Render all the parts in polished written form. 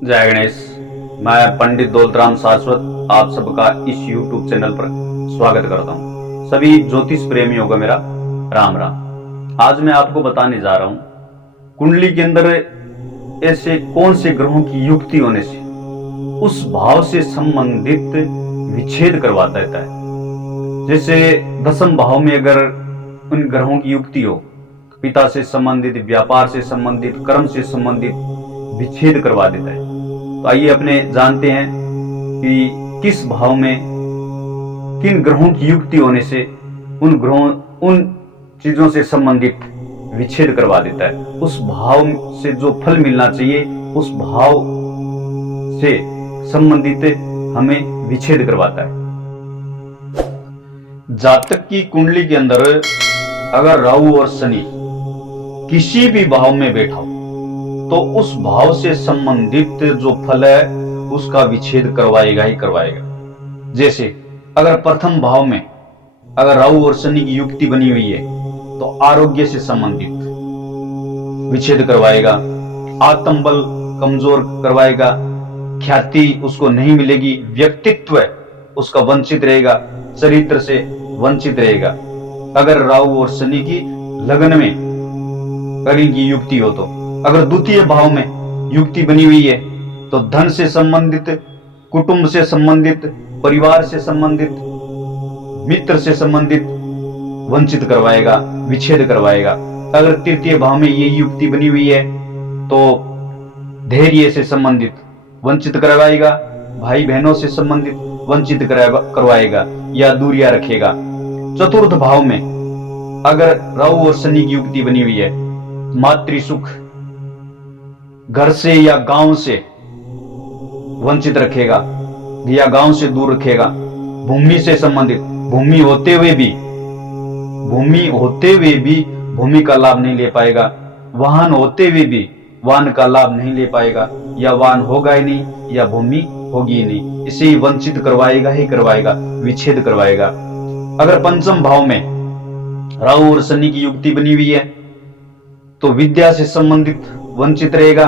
जय गणेश। मैं पंडित दौलतराम शाश्वत आप सबका इस YouTube चैनल पर स्वागत करता हूं। सभी ज्योतिष प्रेमियों का मेरा राम राम। आज मैं आपको बताने जा रहा हूं कुंडली के अंदर ऐसे कौन से ग्रहों की युक्ति होने से उस भाव से संबंधित विच्छेद करवा देता है। जैसे दसम भाव में अगर उन ग्रहों की युक्ति हो, पिता से संबंधित, व्यापार से संबंधित, कर्म से संबंधित विच्छेद करवा देता है। तो आइए अपने जानते हैं कि किस भाव में किन ग्रहों की युक्ति होने से उन चीजों से संबंधित विच्छेद करवा देता है। उस भाव से जो फल मिलना चाहिए उस भाव से संबंधित हमें विच्छेद करवाता है। जातक की कुंडली के अंदर अगर राहु और शनि किसी भी भाव में बैठा हो तो उस भाव से संबंधित जो फल है उसका विच्छेद करवाएगा ही करवाएगा। जैसे अगर प्रथम भाव में अगर राहु और शनि की युक्ति बनी हुई है तो आरोग्य से संबंधित विच्छेद करवाएगा, आत्मबल कमजोर करवाएगा, ख्याति उसको नहीं मिलेगी, व्यक्तित्व उसका वंचित रहेगा, चरित्र से वंचित रहेगा। अगर राहु और शनि की लगन में करी की युक्ति हो तो अगर द्वितीय भाव में युक्ति बनी हुई है तो धन से संबंधित, कुटुंब से संबंधित, परिवार से संबंधित, मित्र से संबंधित वंचित करवाएगा, विच्छेद करवाएगा। अगर तृतीय भाव में ये युक्ति बनी हुई है तो धैर्य से संबंधित वंचित करवाएगा, भाई बहनों से संबंधित वंचित करवाएगा या दूरियां रखेगा। चतुर्थ भाव में अगर राहु और शनि की युक्ति बनी हुई है, मातृ सुख, घर से या गांव से वंचित रखेगा या गांव से दूर रखेगा। भूमि से संबंधित, भूमि होते हुए भी भूमि का लाभ नहीं ले पाएगा, वाहन होते हुए भी वाहन का लाभ नहीं ले पाएगा, या वाहन होगा ही नहीं या भूमि होगी ही नहीं। इसे ही वंचित करवाएगा ही करवाएगा, विच्छेद करवाएगा। अगर पंचम भाव में राहु और शनि की युक्ति बनी हुई है तो विद्या से संबंधित वंचित रहेगा,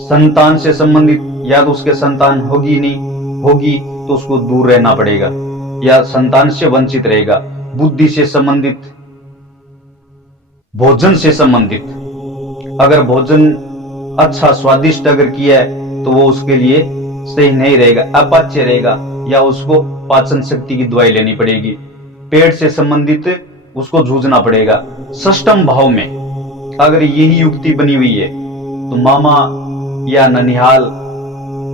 संतान से संबंधित या तो उसके संतान होगी नहीं, होगी तो उसको दूर रहना पड़ेगा या संतान से वंचित रहेगा। बुद्धि से संबंधित, भोजन से संबंधित, अगर भोजन अच्छा स्वादिष्ट अगर किया है तो वो उसके लिए सही नहीं रहेगा, अपाच्य रहेगा या उसको पाचन शक्ति की दवाई लेनी पड़ेगी। पेट से संबंधित उसको जूझना पड़ेगा। षष्ठम भाव में अगर यही युक्ति बनी हुई है तो मामा या ननिहाल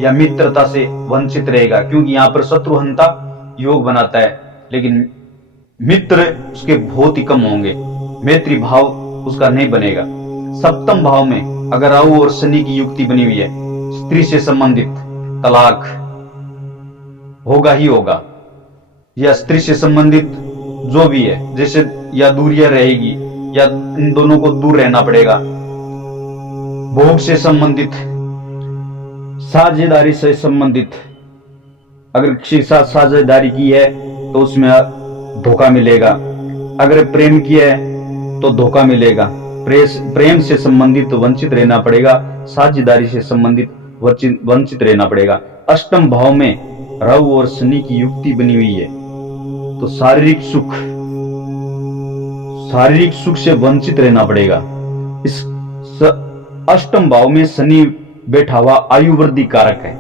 या मित्रता से वंचित रहेगा, क्योंकि यहां पर शत्रुहंता योग बनाता है, लेकिन मित्र उसके बहुत ही कम होंगे, मैत्री भाव उसका नहीं बनेगा। सप्तम भाव में अगर राहु और शनि की युक्ति बनी हुई है, स्त्री से संबंधित तलाक होगा ही होगा, या स्त्री से संबंधित जो भी है, जैसे या दूरियां रहेगी या इन दोनों को दूर रहना पड़ेगा। भोग से संबंधित, साझेदारी से संबंधित, अगर किसी के साथ साझेदारी की है तो उसमें धोखा मिलेगा, अगर प्रेम किया है तो धोखा मिलेगा। प्रेम से संबंधित वंचित रहना पड़ेगा, साझेदारी से संबंधित वंचित रहना पड़ेगा। अष्टम भाव में राहु और शनि की युक्ति बनी हुई है तो शारीरिक सुख से वंचित रहना पड़ेगा। इस अष्टम भाव में शनि बैठा हुआ आयु वृद्धि कारक है,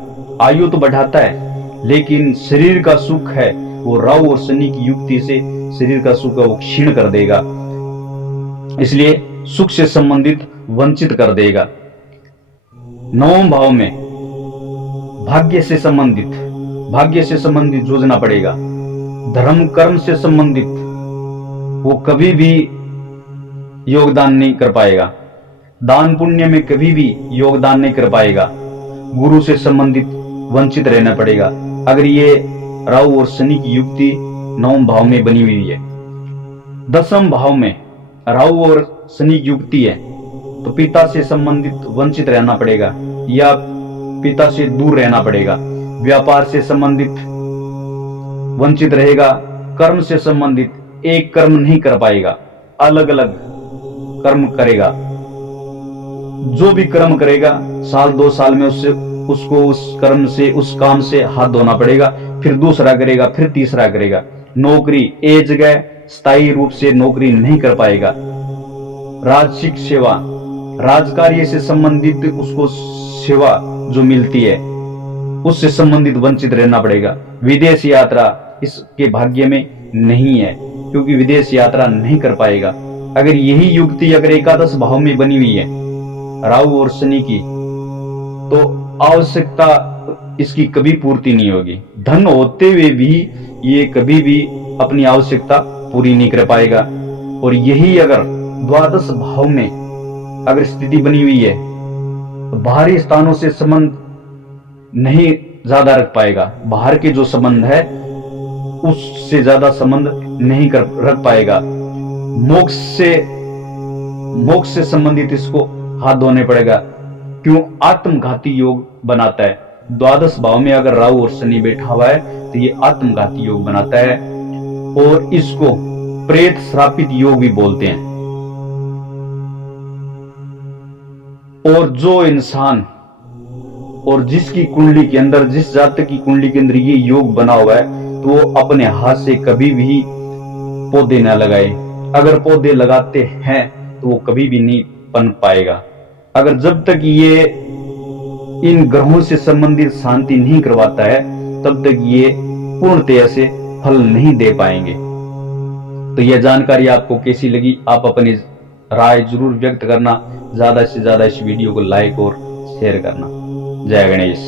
आयु तो बढ़ाता है, लेकिन शरीर का सुख है वो राहु और शनि की युक्ति से शरीर का सुख है वो क्षीण कर देगा, इसलिए सुख से संबंधित वंचित कर देगा। नवम भाव में भाग्य से संबंधित जूझना पड़ेगा। धर्म कर्म से संबंधित वो कभी भी योगदान नहीं कर पाएगा, दान पुण्य में कभी भी योगदान नहीं कर पाएगा। गुरु से संबंधित वंचित रहना पड़ेगा अगर ये राहु और शनि की युक्ति नवम भाव में बनी हुई है। दसम भाव में राहु और शनि की युक्ति है तो पिता से संबंधित वंचित रहना पड़ेगा या पिता से दूर रहना पड़ेगा। व्यापार से संबंधित वंचित रहेगा, कर्म से संबंधित एक कर्म नहीं कर पाएगा, अलग अलग कर्म करेगा। जो भी कर्म करेगा साल 2 साल में उसको उस कर्म से, उस काम से हाथ धोना पड़ेगा, फिर दूसरा करेगा, फिर तीसरा करेगा। नौकरी एक जगह स्थायी रूप से नौकरी नहीं कर पाएगा। राजसिक सेवा, राजकार्य से संबंधित उसको सेवा जो मिलती है उससे संबंधित वंचित रहना पड़ेगा। विदेश यात्रा इसके भाग्य में नहीं है, क्योंकि विदेश यात्रा नहीं कर पाएगा। अगर यही युक्ति अगर एकादश भाव में बनी हुई है राहु और शनि की, तो आवश्यकता इसकी कभी पूर्ति नहीं होगी। धन होते हुए भी ये कभी भी अपनी आवश्यकता पूरी नहीं कर पाएगा। और यही अगर द्वादश भाव में अगर स्थिति बनी हुई है तो बाहरी स्थानों से संबंध नहीं ज्यादा रख पाएगा। बाहर के जो संबंध है उससे ज्यादा संबंध नहीं रख पाएगा। मोक्ष से संबंधित इसको हाथ धोने पड़ेगा। क्यों? आत्मघाती योग बनाता है। द्वादश भाव में अगर राहु और शनि बैठा हुआ है तो ये आत्मघाती योग बनाता है, और इसको प्रेत श्रापित योग भी बोलते हैं। और जो इंसान और जिसकी कुंडली के अंदर, जिस जातक की कुंडली के अंदर ये योग बना हुआ है, तो वो अपने हाथ से कभी भी पौधे न लगाए। अगर पौधे लगाते हैं तो वो कभी भी नहीं पनप पाएगा। अगर जब तक ये इन ग्रहों से संबंधित शांति नहीं करवाता है तब तक ये पूर्णतया से फल नहीं दे पाएंगे। तो यह जानकारी आपको कैसी लगी? आप अपनी राय जरूर व्यक्त करना। ज्यादा से ज्यादा इस वीडियो को लाइक और शेयर करना। जय गणेश।